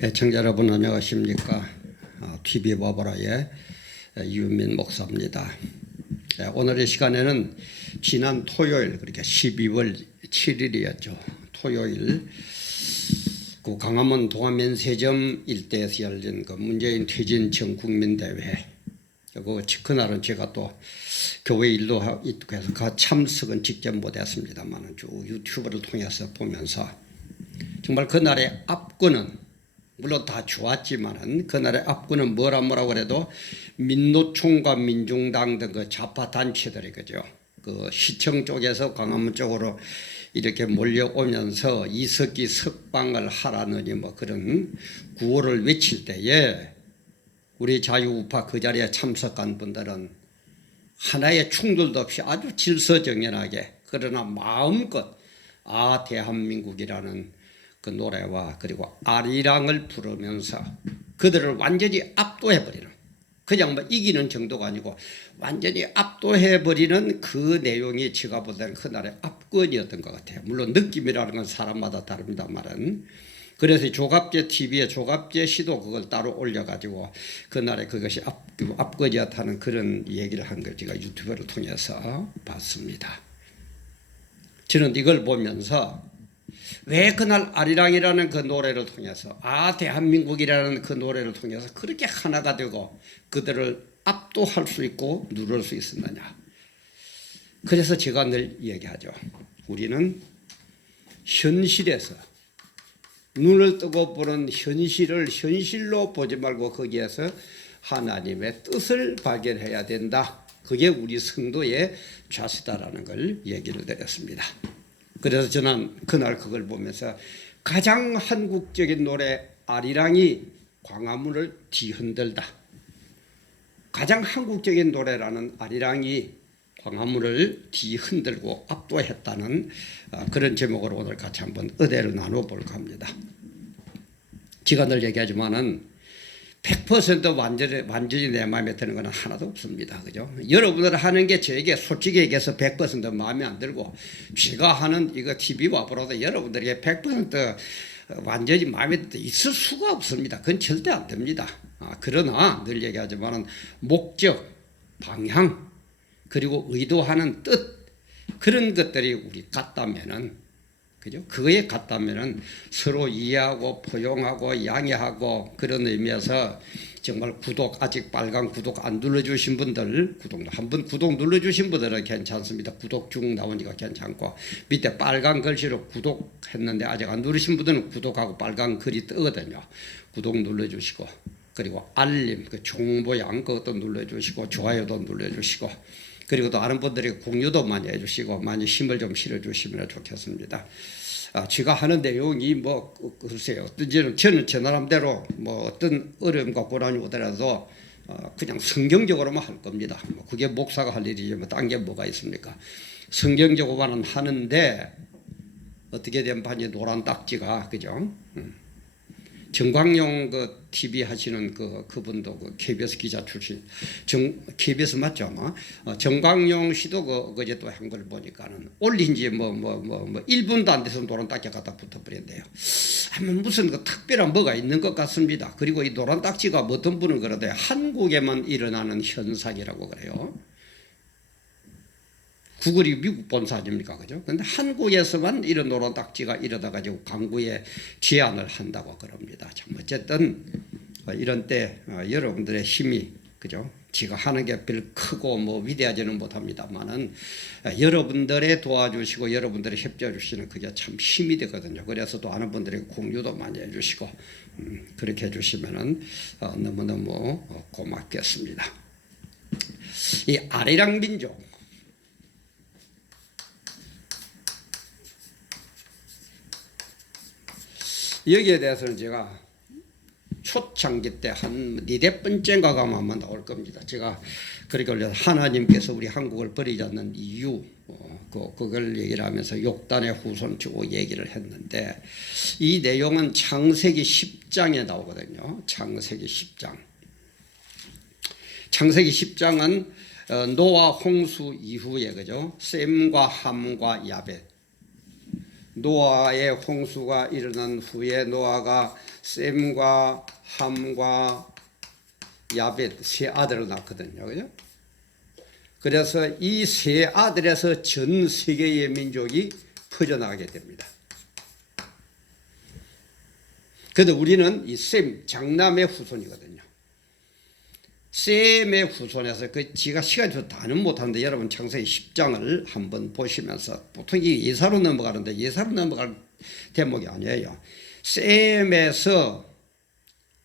애청자 여러분 안녕하십니까? TV 바보라의 유민 목사입니다. 예, 오늘의 시간에는 지난 토요일 그러니까 12월 7일이었죠. 토요일 그 강화문 동안면세점 일대에서 열린 그 문재인 퇴진 전 국민대회 그 그날은 제가 또 교회 일도 있고 해서 그 참석은 직접 못했습니다만 쭉 유튜브를 통해서 보면서 정말 그날의 압권은 물론 다 좋았지만은 그날의 압권은 뭐라 뭐라 그래도 민노총과 민중당 등 그 좌파 단체들이 그죠. 그 시청 쪽에서 광화문 쪽으로 이렇게 몰려오면서 이석기 석방을 하라느니 뭐 그런 구호를 외칠 때에 우리 자유우파 그 자리에 참석한 분들은 하나의 충돌도 없이 아주 질서정연하게 그러나 마음껏 아 대한민국이라는 그 노래와 그리고 아리랑을 부르면서 그들을 완전히 압도해버리는 그냥 뭐 이기는 정도가 아니고 완전히 압도해버리는 그 내용이 제가 보기에는 그날의 압권이었던 것 같아요. 물론 느낌이라는 건 사람마다 다릅니다만은 그래서 조갑제 TV에 조갑제 시도 그걸 따로 올려가지고 그날에 그것이 압, 압권이었다는 그런 얘기를 한 걸 제가 유튜브를 통해서 봤습니다. 저는 이걸 보면서 왜 그날 아리랑이라는 그 노래를 통해서 아 대한민국이라는 그 노래를 통해서 그렇게 하나가 되고 그들을 압도할 수 있고 누를 수 있었느냐. 그래서 제가 늘 얘기하죠. 우리는 현실에서 눈을 뜨고 보는 현실을 현실로 보지 말고 거기에서 하나님의 뜻을 발견해야 된다. 그게 우리 성도의 자세다라는 걸 얘기를 드렸습니다. 그래서 저는 그날 그걸 보면서 가장 한국적인 노래 아리랑이 광화문을 뒤흔들다. 가장 한국적인 노래라는 아리랑이 광화문을 뒤흔들고 압도했다는 어, 그런 제목으로 오늘 같이 한번 의대를 나눠볼까 합니다. 늘 얘기하지만은 100% 완전히, 완전히 내 마음에 드는 건 하나도 없습니다. 그죠? 여러분들 하는 게 저에게 솔직히 얘기해서 100% 마음에 안 들고, 제가 하는 이거 TV와 보러도 여러분들에게 100% 완전히 마음에 들 있을 수가 없습니다. 그건 절대 안 됩니다. 아, 그러나 늘 얘기하지만은 목적, 방향, 그리고 의도하는 뜻, 그런 것들이 우리 같다면은 그죠? 그거에 같다면은 서로 이해하고 포용하고 양해하고 그런 의미에서 정말 구독 아직 빨간 구독 안 눌러주신 분들 구독 한번 구독 눌러주신 분들은 괜찮습니다. 구독 중 나오니까 괜찮고 밑에 빨간 글씨로 구독했는데 아직 안 누르신 분들은 구독하고 빨간 글이 뜨거든요. 구독 눌러주시고 그리고 알림 그 정보양 그것도 눌러주시고 좋아요도 눌러주시고 그리고 또 아는 분들이 공유도 많이 해주시고 많이 힘을 좀 실어주시면 좋겠습니다. 아, 제가 하는 내용이 뭐 글쎄요 어떤지는 저는 제 나름대로 뭐 어떤 어려움과 고난이 오더라도 어, 그냥 성경적으로만 할 겁니다. 뭐 그게 목사가 할 일이지 뭐딴 게 뭐가 있습니까? 성경적으로만 하는데 어떻게 된 반이 노란 딱지가 그죠? 음. 정광용 그 TV 하시는 그 그분도 그 KBS 기자 출신 정 KBS 맞죠 아마 어, 정광용 씨도 그 그제 또 한 걸 보니까는 올린 지 뭐 뭐 뭐 뭐 1분도 안 돼서 노란 딱지 갖다 붙어버렸대요. 아무 무슨 그 특별한 뭐가 있는 것 같습니다. 그리고 이 노란 딱지가 뭐 어떤 분은 그러대 한국에만 일어나는 현상이라고 그래요. 구글이 미국 본사 아닙니까? 그죠? 근데 한국에서만 이런 노란 딱지가 이러다 가지고 강구에 제안을 한다고 그럽니다. 참 어쨌든 어, 이런 때 어, 여러분들의 힘이 그죠? 지가 하는 게 별 크고 뭐 위대하지는 못합니다만은 어, 여러분들의 도와주시고 여러분들의 협조해 주시는 그게 참 힘이 되거든요. 그래서 또 아는 분들이 공유도 많이 해 주시고 음, 그렇게 해 주시면은 너무너무 고맙겠습니다. 이 아리랑 민족 여기에 대해서는 제가 초창기 때 한 네대 번째인가 가면 아마 나올 겁니다. 제가 그렇게 올려 하나님께서 우리 한국을 버리지 않는 이유 어, 그, 그걸 얘기를 하면서 욕단의 후손 주고 얘기를 했는데 이 내용은 창세기 10장에 나오거든요. 창세기 10장. 창세기 10장은 어, 노아 홍수 이후에 그죠? 셈과 함과 야벳 노아의 홍수가 일어난 후에 노아가 셈과 함과 야벳 세 아들을 낳거든요. 그죠? 그래서 이 세 아들에서 전 세계의 민족이 퍼져나가게 됩니다. 그래도 우리는 이 셈, 장남의 후손이거든요. 셈의 후손에서 그 지가 시간이 좀 다는 못하는데 여러분 창세기 10장을 한번 보시면서 보통 이 예사로 넘어가는데 예사로 넘어갈 대목이 아니에요. 셈에서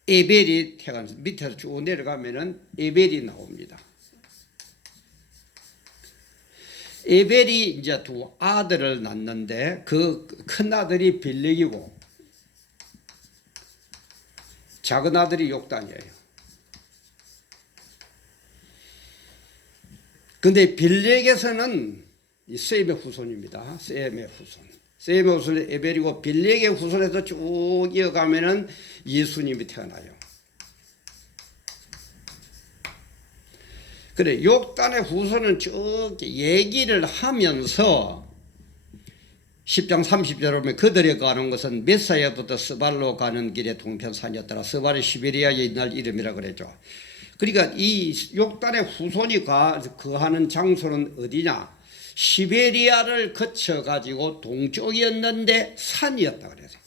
에벨이 태어나서 밑에서 쭉 내려가면은 에벨이 나옵니다. 에벨이 이제 두 아들을 낳는데 그 큰 아들이 빌렉이고 작은 아들이 욕단이에요. 근데 빌렉에서는 이 셈의 후손입니다. 셈의 후손. 셈의 후손이 에벨이고 빌렉의 후손에서 쭉 이어가면은 예수님이 태어나요. 그래 욕단의 후손은 쭉 얘기를 하면서 10장 30절에 보면 그들이 가는 것은 메사야부터 스발로 가는 길의 동편산이었더라. 스발이 시베리아의 옛날 이름이라 그랬죠. 그러니까 이 욕단의 후손이 가, 거하는 장소는 어디냐? 시베리아를 거쳐 가지고 동쪽이었는데 산이었다 그래서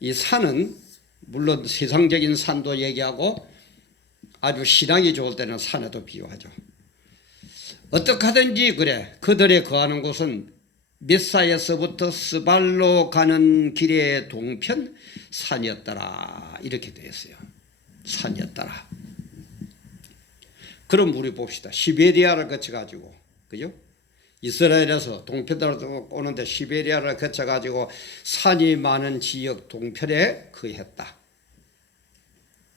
이 산은 물론 세상적인 산도 얘기하고 아주 신앙이 좋을 때는 산에도 비유하죠. 어떻게 하든지 그래 그들의 거하는 곳은 메사에서부터 스발로 가는 길의 동편 산이었더라 이렇게 되어 있어요. 산이었더라. 그럼 우리 봅시다. 시베리아를 거쳐가지고 그죠? 이스라엘에서 동편으로 오는데 시베리아를 거쳐가지고 산이 많은 지역 동편에 거했다.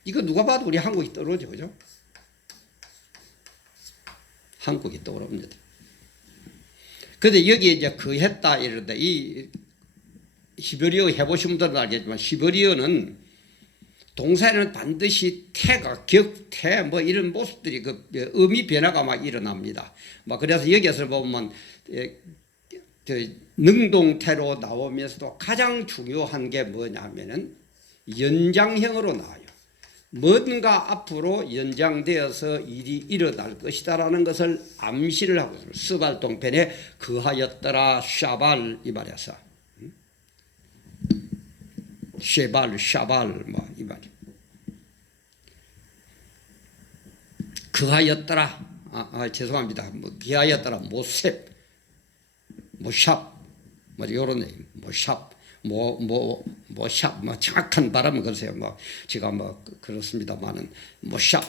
이거 누가 봐도 우리 한국이 떠오르죠, 그죠? 한국이 떠오릅니다. 근데 여기 이제 거했다 이러는데 이 히브리어 해보신 분들은 알겠지만 히브리어는 동사에는 반드시 태가 격태 뭐 이런 모습들이 그 의미 변화가 막 일어납니다. 막 그래서 여기서 보면 에, 저 능동태로 나오면서도 가장 중요한 게 뭐냐면은 연장형으로 나와요. 뭔가 앞으로 연장되어서 일이 일어날 것이다라는 것을 암시를 하고. 스발 동편에 그하였더라 샤발 이 말이었어. 쉐발 샤발 뭐 이 말이. 그하였더라. 아, 아 죄송합니다. 뭐 그하였더라 모셉 모샵 뭐뭐 모샵 뭐뭐 뭐샵 뭐 정확한 발음은 그러세요. 뭐 제가 뭐 그렇습니다만은 모샵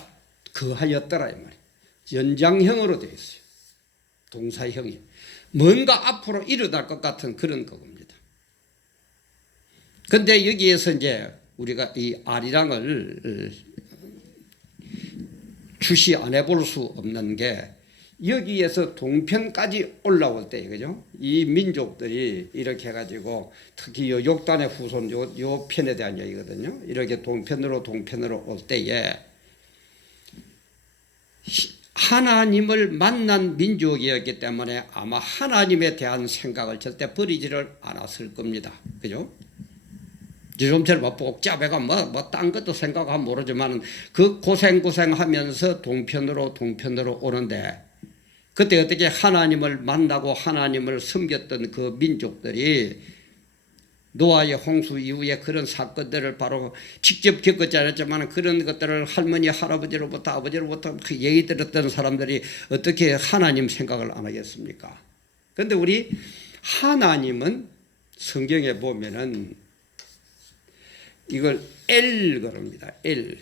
그하였더라 이 말이. 연장형으로 되어 있어요. 동사형이 뭔가 앞으로 일어날 것 같은 그런 겁니다. 근데 여기에서 이제 우리가 이 아리랑을 주시 안 해볼 수 없는 게 여기에서 동편까지 올라올 때 그죠? 이 민족들이 이렇게 해가지고 특히 요 욕단의 후손 요, 요 편에 대한 얘기거든요. 이렇게 동편으로 동편으로 올 때에 하나님을 만난 민족이었기 때문에 아마 하나님에 대한 생각을 절대 버리지를 않았을 겁니다. 그죠? 지금처럼 뭐 복잡해가 뭐뭐딴 것도 생각하면 모르지만 그 고생 고생하면서 동편으로 동편으로 오는데 그때 어떻게 하나님을 만나고 하나님을 섬겼던 그 민족들이 노아의 홍수 이후에 그런 사건들을 바로 직접 겪었지 않았지만 그런 것들을 할머니 할아버지로부터 아버지로부터 그 얘기 들었던 사람들이 어떻게 하나님 생각을 안 하겠습니까? 그런데 우리 하나님은 성경에 보면은 이걸 L 그럽니다. L.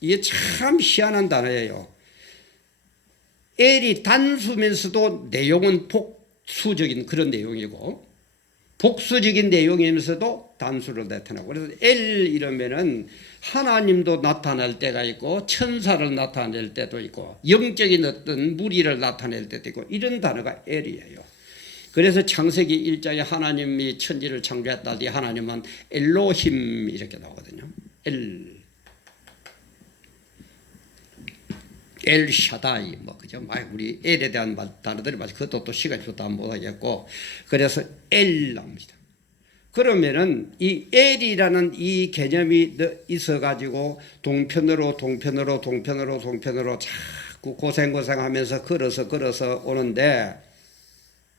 이게 참 희한한 단어예요. L이 단수면서도 내용은 복수적인 그런 내용이고 복수적인 내용이면서도 단수로 나타나고 그래서 L 이러면은 하나님도 나타날 때가 있고 천사를 나타낼 때도 있고 영적인 어떤 무리를 나타낼 때도 있고 이런 단어가 L이에요. 그래서 창세기 1장에 하나님이 천지를 창조했다 할 하나님은 엘로힘 이렇게 나오거든요. 엘. 엘 샤다이 뭐 그죠? 막 우리 엘에 대한 말- 단어들이 맞아. 그것도 또 시간이 없다 못하겠고 그래서 엘 나옵니다. 그러면은 이 엘이라는 이 개념이 있어 가지고 동편으로 동편으로 동편으로 동편으로 자꾸 고생 고생하면서 걸어서 걸어서 오는데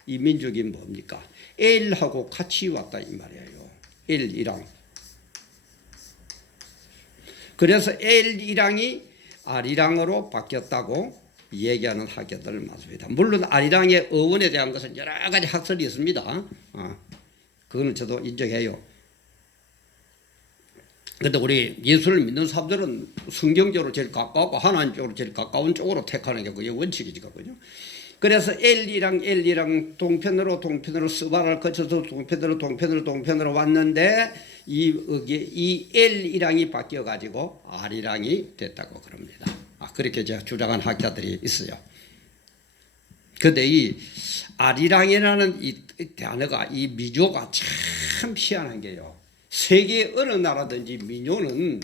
이 민족이 뭡니까? 엘하고 같이 왔다 이 말이에요. 엘이랑 그래서 엘이랑이 아리랑으로 바뀌었다고 얘기하는 학자들 많습니다. 물론 아리랑의 어원에 대한 것은 여러 가지 학설이 있습니다. 어, 그거는 저도 인정해요. 근데 우리 예수를 믿는 사람들은 성경적으로 제일 가까웠고 하나님 쪽으로 제일 가까운 쪽으로 택하는 게 그게 원칙이지 거든요. 그래서 엘리랑 엘리랑 동편으로 동편으로 스바를 거쳐서 동편으로 동편으로 동편으로 왔는데 이 이 엘이랑이 바뀌어 가지고 아리랑이 됐다고 그럽니다. 아 그렇게 제가 주장한 학자들이 있어요. 근데 이 아리랑이라는 이 단어가 이 미조가 참 희한한 게요. 세계 어느 나라든지 민요는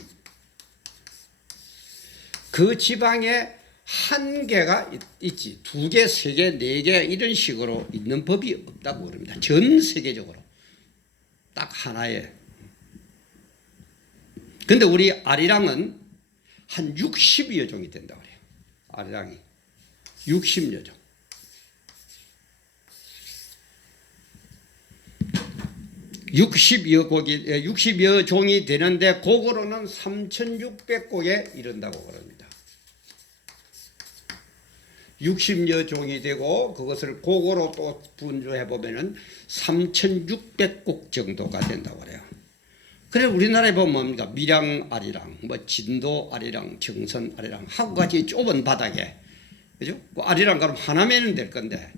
그 지방에 한 개가 있- 있지 두 개, 세 개, 네 개 이런 식으로 있는 법이 없다고 그럽니다. 전 세계적으로 딱 하나에. 근데 우리 아리랑은 한 60여 종이 된다고 그래요. 아리랑이 60여 종. 60여 곡이 60여 종이 되는데 곡으로는 3,600곡에 이른다고 그럽니다. 60여 종이 되고 그것을 곡으로 또 분주해 보면은 3,600곡 정도가 된다고 그래요. 그래 우리나라에 보면 뭡니까 밀양 아리랑, 뭐 진도 아리랑, 정선 아리랑 하고 같이 좁은 바닥에 그죠? 그 아리랑 그럼 하나면은 될 건데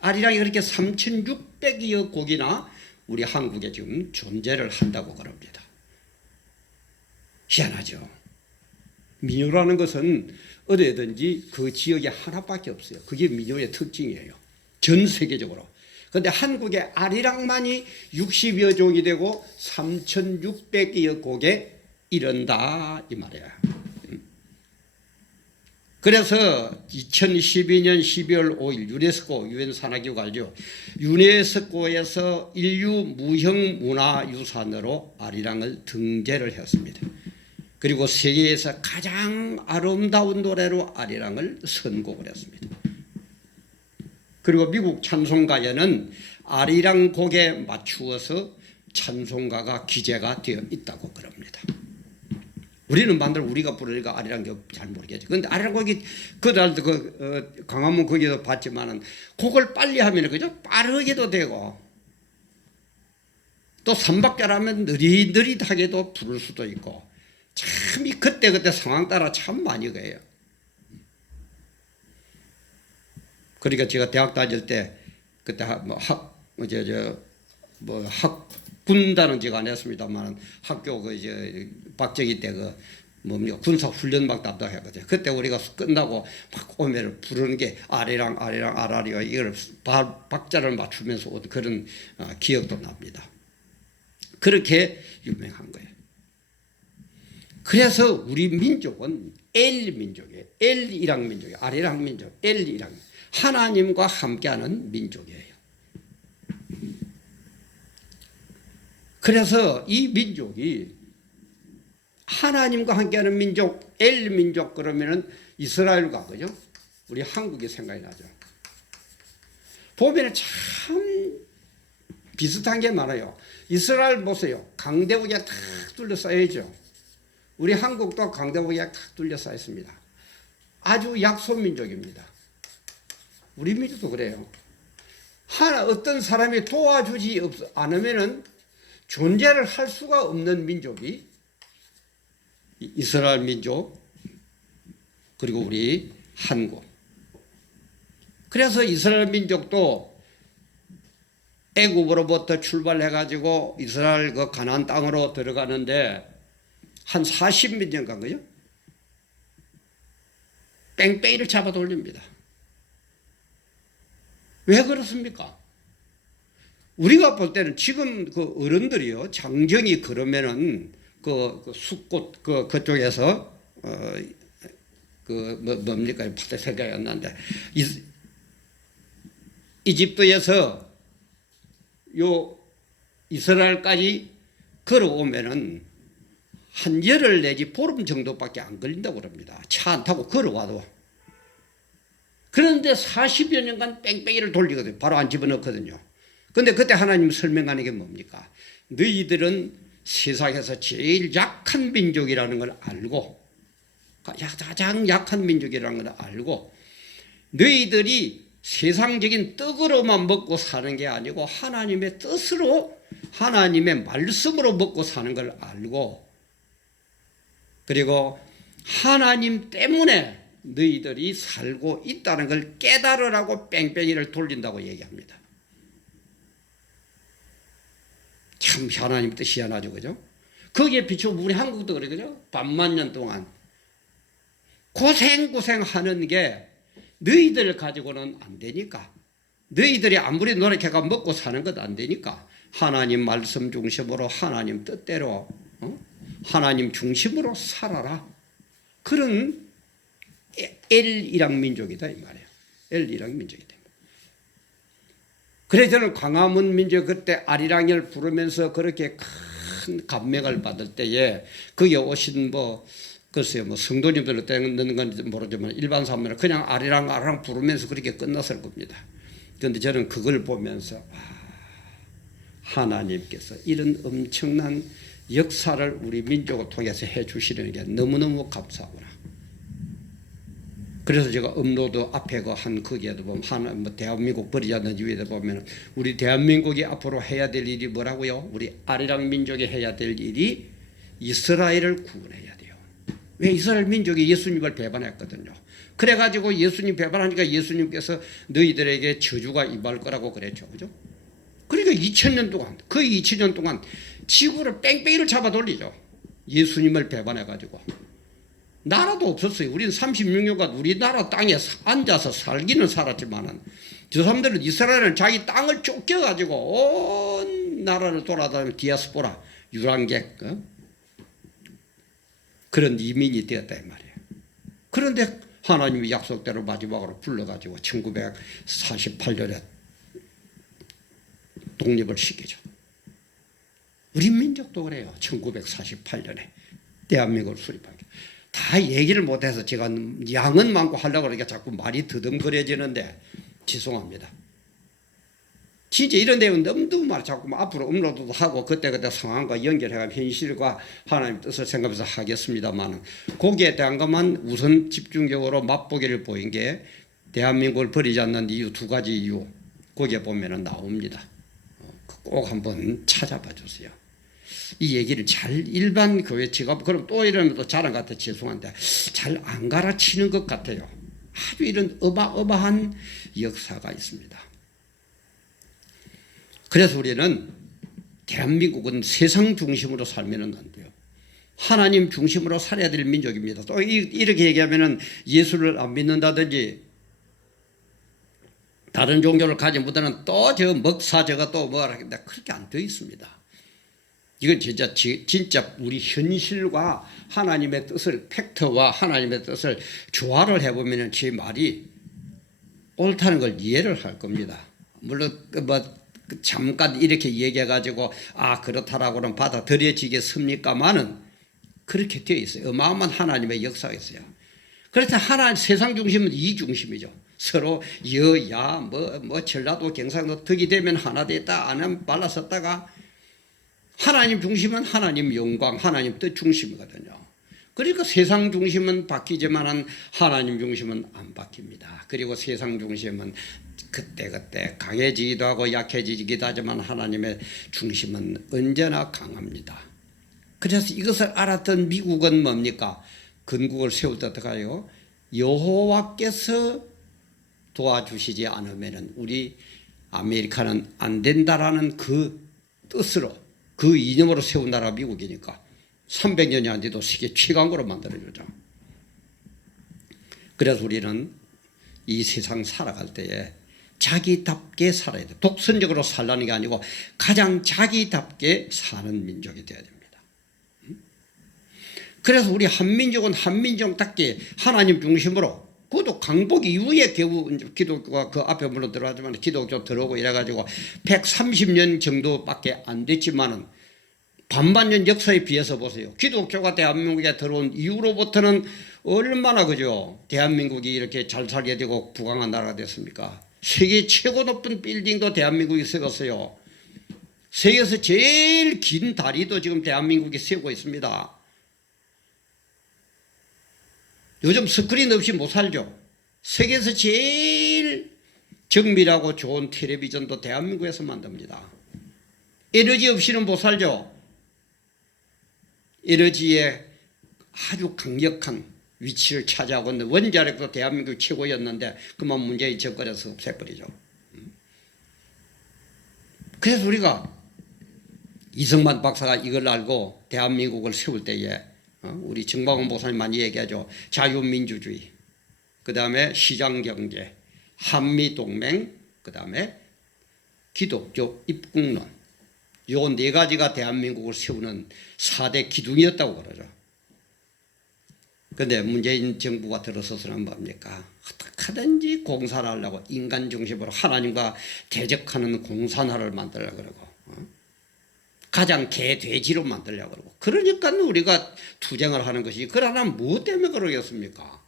아리랑이 그렇게 3,600여 곡이나 우리 한국에 지금 존재를 한다고 그럽니다. 희한하죠. 민요라는 것은 어디든지 그 지역에 하나밖에 없어요. 그게 민요의 특징이에요. 전 세계적으로. 근데 한국의 아리랑만이 60여 종이 되고 3,600여 곡에 이른다 이 말이야. 그래서 2012년 12월 5일 유네스코 유엔 산하기구 알죠? 유네스코에서 인류 무형 문화 유산으로 아리랑을 등재를 했습니다. 그리고 세계에서 가장 아름다운 노래로 아리랑을 선곡을 했습니다. 그리고 미국 찬송가에는 아리랑 곡에 맞추어서 찬송가가 기재가 되어 있다고 그럽니다. 우리는 반대로 우리가 부르니까 아리랑 잘 모르겠죠. 근데 아리랑 곡이 그날도 그 어, 강화문 거기도 봤지만은 곡을 빨리 하면 그죠 빠르게도 되고 또 삼박자라면 느릿느릿하게도 부를 수도 있고 참 이 그때 그때 상황 따라 참 많이 그래요. 그러니까 제가 대학 다닐 때 그때 뭐학저저뭐 학 군단은 제가 안 했습니다만 학교 그 이제 박정희 때 그 뭡니까 군사 훈련 막 담당했거든요. 그때 우리가 끝나고 막 오면 부르는 게 아리랑 아리랑 아라리가 이걸 바- 박자를 맞추면서 온 그런 어, 기억도 납니다. 그렇게 유명한 거예요. 그래서 우리 민족은 엘 민족이에요. 엘이랑 민족이에요. 아리랑 민족, 엘이랑 하나님과 함께하는 민족이에요. 그래서 이 민족이 하나님과 함께하는 민족, 엘 민족 그러면은 이스라엘과 그죠? 우리 한국이 생각이 나죠. 보면 참 비슷한 게 많아요. 이스라엘 보세요. 강대국에 탁 둘러싸여 있죠. 우리 한국도 강대국에 탁 둘러싸여 있습니다. 아주 약소민족입니다. 우리 민족도 그래요. 하나 어떤 사람이 도와주지 없, 않으면은 존재를 할 수가 없는 민족이 이- 이스라엘 민족 그리고 우리 한국. 그래서 이스라엘 민족도 애굽으로부터 출발해 가지고 이스라엘 그 가나안 땅으로 들어가는데 한 40몇 년 간 거요. 뺑뺑이를 잡아 돌립니다. 왜 그렇습니까? 우리가 볼 때는 지금 그 어른들이요 장정이 그러면은 그, 그 숲꽃 그 그쪽에서 어, 그그 뭐, 뭡니까 갑자기 생각이 안 나는데 이, 이집트에서 요 이스라엘까지 걸어오면은 한 열흘 내지 보름 정도밖에 안 걸린다고 그럽니다. 차 안 타고 걸어와도. 그런데 40여 년간 뺑뺑이를 돌리거든요. 바로 안 집어넣거든요. 근데 그때 하나님 설명하는 게 뭡니까? 너희들은 세상에서 제일 약한 민족이라는 걸 알고 가장 약한 민족이라는 걸 알고 너희들이 세상적인 떡으로만 먹고 사는 게 아니고 하나님의 뜻으로 하나님의 말씀으로 먹고 사는 걸 알고 그리고 하나님 때문에 너희들이 살고 있다는 걸 깨달으라고 뺑뺑이를 돌린다고 얘기합니다. 참 하나님 뜻이 하나죠, 그죠? 거기에 비춰 우리 한국도 그래, 그죠? 반만 년 동안 고생 고생하는 게 너희들 가지고는 안 되니까 너희들이 아무리 노력해가 먹고 사는 것 안 되니까 하나님 말씀 중심으로 하나님 뜻대로 어? 하나님 중심으로 살아라. 그런 엘이랑 민족이다 이 말이에요 엘이랑 민족이다 그래서 저는 광화문 민족 그때 아리랑을 부르면서 그렇게 큰 감명을 받을 때에 거기 오신 뭐 글쎄요 뭐 성도님들로 떼는 건지 모르지만 일반 사람들은 그냥 아리랑 아리랑 부르면서 그렇게 끝났을 겁니다. 그런데 저는 그걸 보면서 아, 하나님께서 이런 엄청난 역사를 우리 민족을 통해서 해 주시는 게 너무너무 감사하구나. 그래서 제가 업로드 앞에 그한 거기에도 보면 하나 뭐 대한민국 않는 위에도 보면 우리 대한민국이 앞으로 해야 될 일이 뭐라고요? 우리 아리랑 민족이 해야 될 일이 이스라엘을 구원해야 돼요. 왜 이스라엘 민족이 예수님을 배반했거든요. 그래가지고 예수님 배반하니까 예수님께서 너희들에게 저주가 임할 거라고 그랬죠. 그죠? 그러니까 2000년 동안, 거의 2000년 동안 지구를 뺑뺑이를 잡아 돌리죠. 예수님을 배반해 가지고. 나라도 없었어요. 우리는 36년간 우리나라 땅에 앉아서 살기는 살았지만은 저 사람들은 이스라엘은 자기 땅을 쫓겨 가지고 온 나라를 돌아다니며 디아스포라, 유랑객, 어? 그런 이민이 되었다 이 말이에요. 그런데 하나님이 약속대로 마지막으로 불러가지고 1948년에 독립을 시키죠. 우리 민족도 그래요. 1948년에 대한민국을 수립한 게. 다 얘기를 못해서 제가 양은 많고 하려고 그러니까 자꾸 말이 더듬거려지는데 죄송합니다. 진짜 이런 내용 너무 말 자꾸 뭐 앞으로 업로드도 하고 그때그때 상황과 연결해가 현실과 하나님 뜻을 생각해서 하겠습니다만 거기에 대한 것만 우선 집중적으로 맛보기를 보인 게 대한민국을 버리지 않는 이유 두 가지 이유 거기에 보면은 나옵니다. 어, 꼭 한번 찾아봐 주세요. 이 얘기를 잘 일반 교회 직업 그럼 또 이러면 또 자랑 같아 죄송한데 잘 안 가르치는 것 같아요. 아주 이런 어마어마한 역사가 있습니다. 그래서 우리는 대한민국은 세상 중심으로 살면 안 돼요. 하나님 중심으로 살아야 될 민족입니다. 또 이렇게 얘기하면은 예수를 안 믿는다든지 다른 종교를 가진 분들은 또 저 먹사 저가 또 뭐라 하겠다 그렇게 안 되어 있습니다. 이건 진짜 진짜 우리 현실과 하나님의 뜻을 팩트와 하나님의 뜻을 조화를 해보면은 제 말이 옳다는 걸 이해를 할 겁니다. 물론 뭐 잠깐 이렇게 얘기해가지고 아 그렇다라고는 받아들여지겠습니까만은 그렇게 되어 있어요. 어마어마한 하나님의 역사가 있어요. 그래서 하나 세상 중심은 이 중심이죠. 서로 여야 뭐뭐 전라도 경상도 덕이 되면 하나 됐다 안 하면 발라섰다가 하나님 중심은 하나님 영광 하나님 뜻 중심이거든요. 그러니까 세상 중심은 바뀌지만 하나님 중심은 안 바뀝니다. 그리고 세상 중심은 그때그때 강해지기도 하고 약해지기도 하지만 하나님의 중심은 언제나 강합니다. 그래서 이것을 알았던 미국은 뭡니까? 건국을 세울 때 어떡하요? 여호와께서 도와주시지 않으면 우리 아메리카는 안 된다라는 그 뜻으로 그 이념으로 세운 나라 미국이니까 300년이 안 돼도 세계 최강으로 만들어주죠. 그래서 우리는 이 세상 살아갈 때에 자기답게 살아야 돼. 독선적으로 살라는 게 아니고 가장 자기답게 사는 민족이 되어야 됩니다. 그래서 우리 한민족은 한민족답게 하나님 중심으로 그것도 강복 이후에 겨우 기독교가 그 앞에 물론 들어가지만 기독교 들어오고 이래가지고 130년 정도밖에 안 됐지만은 반반년 역사에 비해서 보세요. 기독교가 대한민국에 들어온 이후로부터는 얼마나 그죠? 대한민국이 이렇게 잘 살게 되고 부강한 나라가 됐습니까? 세계 최고 높은 빌딩도 대한민국이 세웠어요. 세계에서 제일 긴 다리도 지금 대한민국이 세우고 있습니다. 요즘 스크린 없이 못 살죠. 세계에서 제일 정밀하고 좋은 텔레비전도 대한민국에서 만듭니다. 에너지 없이는 못 살죠. 에너지에 아주 강력한 위치를 차지하고 있는 원자력도 대한민국 최고였는데 그만 문재인 정권에서 없애버리죠. 그래서 우리가 이승만 박사가 이걸 알고 대한민국을 세울 때에 어, 우리 정광훈 목사님 많이 얘기하죠. 자유민주주의, 그 다음에 시장경제, 한미동맹, 그 다음에 기독교 입국론. 요 네 가지가 대한민국을 세우는 4대 기둥이었다고 그러죠. 근데 문재인 정부가 들어서서는 뭡니까? 어떻게든지 공사를 하려고 인간 중심으로 하나님과 대적하는 공산화를 만들려고 그러고 어? 가장 개 돼지로 만들려고 그러고 그러니까 우리가 투쟁을 하는 것이 그러나 뭐 때문에 그러겠습니까?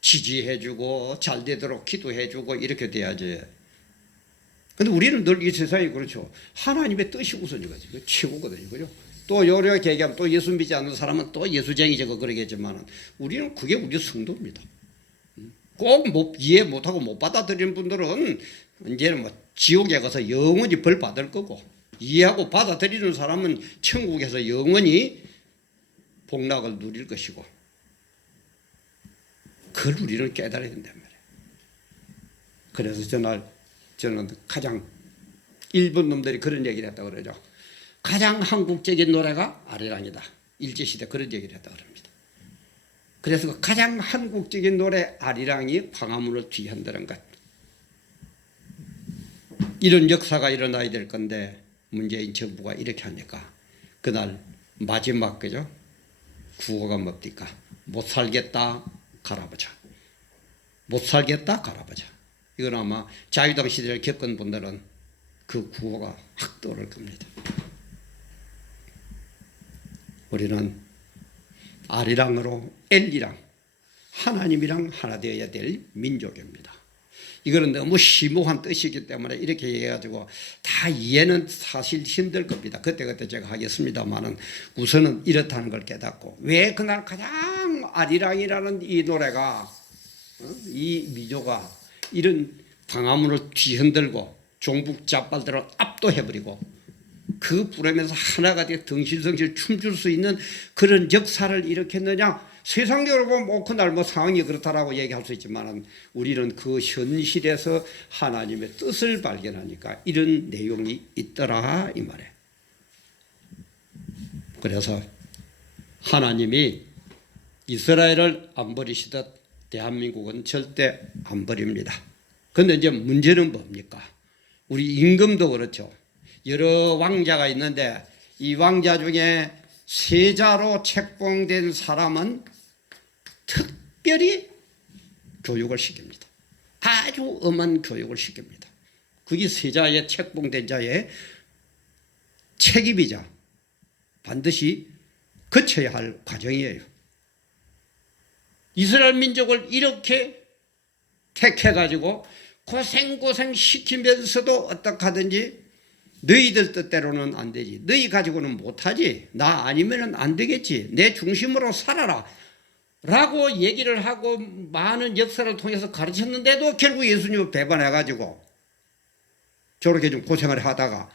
지지해주고 잘 되도록 기도해주고 이렇게 돼야지. 근데 우리는 늘 이 세상이 그렇죠. 하나님의 뜻이 우선이거든요. 그 최고거든요. 그죠? 또 요렇게 얘기하면 또 예수 믿지 않는 사람은 또 예수쟁이 저거 그러겠지만 우리는 그게 우리 성도입니다. 꼭 못, 이해 못하고 못 받아들이는 분들은 이제는 뭐 지옥에 가서 영원히 벌 받을 거고 이해하고 받아들이는 사람은 천국에서 영원히 복락을 누릴 것이고 그걸 우리는 깨달아야 된단 말이에요. 그래서 저날 저는 가장 일본 놈들이 그런 얘기를 했다고 그러죠. 가장 한국적인 노래가 아리랑이다. 일제시대 그런 얘기를 했다고 그럽니다. 그래서 그 가장 한국적인 노래 아리랑이 광화문을 뒤흔드는 것. 이런 역사가 일어나야 될 건데 문재인 정부가 이렇게 하니까 그날 마지막 그죠? 구호가 뭡니까? 못 살겠다 갈아보자. 못 살겠다 갈아보자. 이건 아마 자유당 시대를 겪은 분들은 그 구호가 확 떠오를 겁니다. 우리는 아리랑으로 엘리랑 하나님이랑 하나 되어야 될 민족입니다. 이거는 너무 심오한 뜻이기 때문에 이렇게 얘기해가지고 다 이해는 사실 힘들 겁니다. 그때그때 제가 하겠습니다만은 우선은 이렇다는 걸 깨닫고 왜 그날 가장 아리랑이라는 이 노래가 어? 이 미조가 이런 광화문을 뒤흔들고 종북 잡발들을 압도해버리고 그 부름에서 하나가 되어 덩실덩실 춤출 수 있는 그런 역사를 일으켰느냐 세상적으로 뭐 그날 뭐 상황이 그렇다라고 얘기할 수 있지만 우리는 그 현실에서 하나님의 뜻을 발견하니까 이런 내용이 있더라 이 말에 그래서 하나님이 이스라엘을 안 버리시듯 대한민국은 절대 안 버립니다. 근데 이제 문제는 뭡니까? 우리 임금도 그렇죠. 여러 왕자가 있는데 이 왕자 중에 세자로 책봉된 사람은 특별히 교육을 시킵니다. 아주 엄한 교육을 시킵니다. 그게 세자의 책봉된 자의 책임이자 반드시 거쳐야 할 과정이에요. 이스라엘 민족을 이렇게 택해가지고 고생고생 시키면서도 어떡하든지 너희들 뜻대로는 안 되지. 너희 가지고는 못하지. 나 아니면은 안 되겠지. 내 중심으로 살아라. 라고 얘기를 하고 많은 역사를 통해서 가르쳤는데도 결국 예수님을 배반해가지고 저렇게 좀 고생을 하다가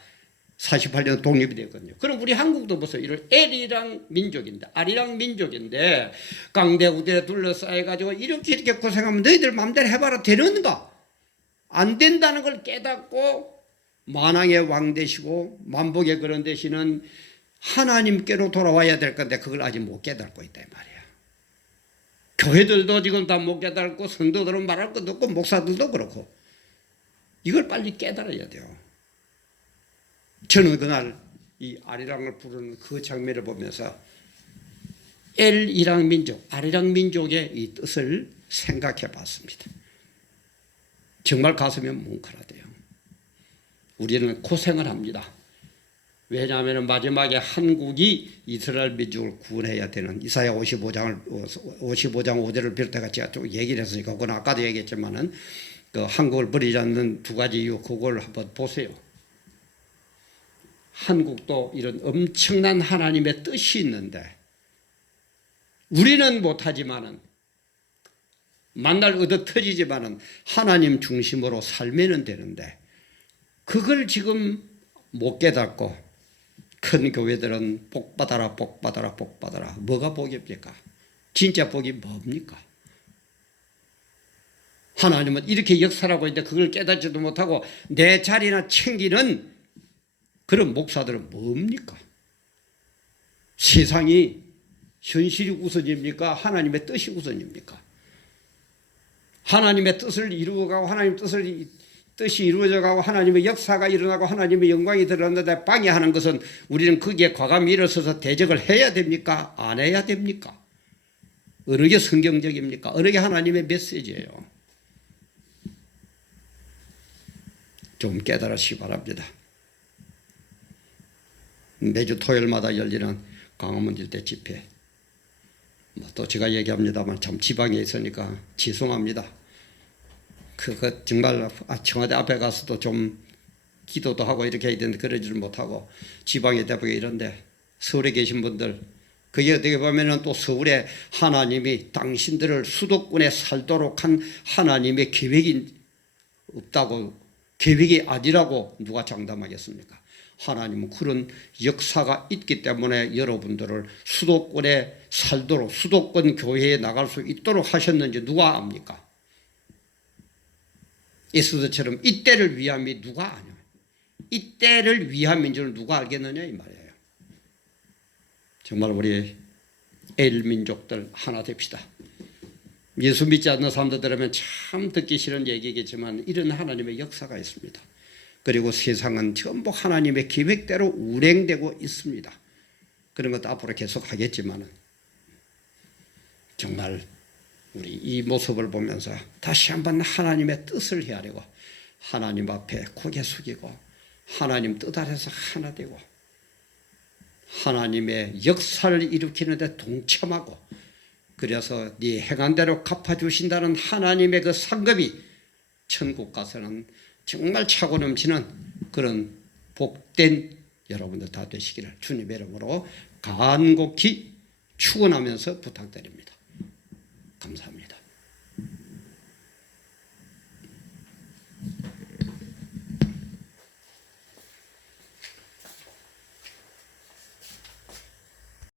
48년 독립이 됐거든요. 그럼 우리 한국도 보세요. 이런 엘이랑 민족인데, 아리랑 민족인데, 강대우대에 둘러싸여가지고 이렇게 이렇게 고생하면 너희들 마음대로 해봐라 되는가? 안 된다는 걸 깨닫고 만왕의 왕 되시고 만복의 그런 되시는 하나님께로 돌아와야 될 건데 그걸 아직 못 깨닫고 있다 이 말이야. 교회들도 지금 다 못 깨닫고 성도들은 말할 것도 없고 목사들도 그렇고 이걸 빨리 깨달아야 돼요. 저는 그날 이 아리랑을 부르는 그 장면을 보면서 L이랑 민족, R이랑 민족의 이 뜻을 생각해 봤습니다. 정말 가슴이 뭉클하대요. 우리는 고생을 합니다. 왜냐하면 마지막에 한국이 이스라엘 민족을 구원해야 되는 이사야 55장을 55장 5절을 비롯해 같이 쭉 얘기를 했으니까 그건 아까도 얘기했지만은 그 한국을 버리지 않는 두 가지 이유 그걸 한번 보세요. 한국도 이런 엄청난 하나님의 뜻이 있는데 우리는 못하지만은 만날 얻어 터지지만은 하나님 중심으로 살면은 되는데 그걸 지금 못 깨닫고 큰 교회들은 복 받아라 복 받아라 복 받아라 뭐가 복입니까? 진짜 복이 뭡니까? 하나님은 이렇게 역사하고 있는데 그걸 깨닫지도 못하고 내 자리나 챙기는 그런 목사들은 뭡니까? 세상이 현실이 우선입니까? 하나님의 뜻이 우선입니까? 하나님의 뜻을 이루어가고 하나님 뜻을 뜻이 이루어져 가고 하나님의 역사가 일어나고 하나님의 영광이 드러났는데 방해하는 것은 우리는 거기에 과감히 일어서서 대적을 해야 됩니까? 안 해야 됩니까? 어느 게 성경적입니까? 어느 게 하나님의 메시지예요? 좀 깨달으시기 바랍니다. 매주 토요일마다 열리는 강화문 일대 집회. 뭐 또 제가 얘기합니다만 참 지방에 있으니까 죄송합니다. 그거 정말 아, 청와대 앞에 가서도 좀 기도도 하고 이렇게 해야 되는데 그러지를 못하고 지방에 대부분 이런데 서울에 계신 분들 그게 어떻게 보면은 또 서울에 하나님이 당신들을 수도권에 살도록 한 하나님의 계획이 없다고 계획이 아니라고 누가 장담하겠습니까? 하나님은 그런 역사가 있기 때문에 여러분들을 수도권에 살도록 수도권 교회에 나갈 수 있도록 하셨는지 누가 압니까? 에스더처럼 이때를 위함이 누가 아냐? 이때를 위함인 줄 누가 알겠느냐 이 말이에요. 정말 우리 엘 민족들 하나 됩시다. 예수 믿지 않는 사람들 들으면 참 듣기 싫은 얘기겠지만 이런 하나님의 역사가 있습니다. 그리고 세상은 전부 하나님의 계획대로 운행되고 있습니다. 그런 것도 앞으로 계속 하겠지만은 정말 우리 이 모습을 보면서 다시 한번 하나님의 뜻을 헤아리고 하나님 앞에 고개 숙이고 하나님 뜻 아래서 하나 되고 하나님의 역사를 일으키는데 동참하고 그래서 네 행한 대로 갚아주신다는 하나님의 그 상급이 천국 가서는 정말 차고 넘치는 그런 복된 여러분들 다 되시기를 주님의 이름으로 간곡히 축원하면서 부탁드립니다. 감사합니다.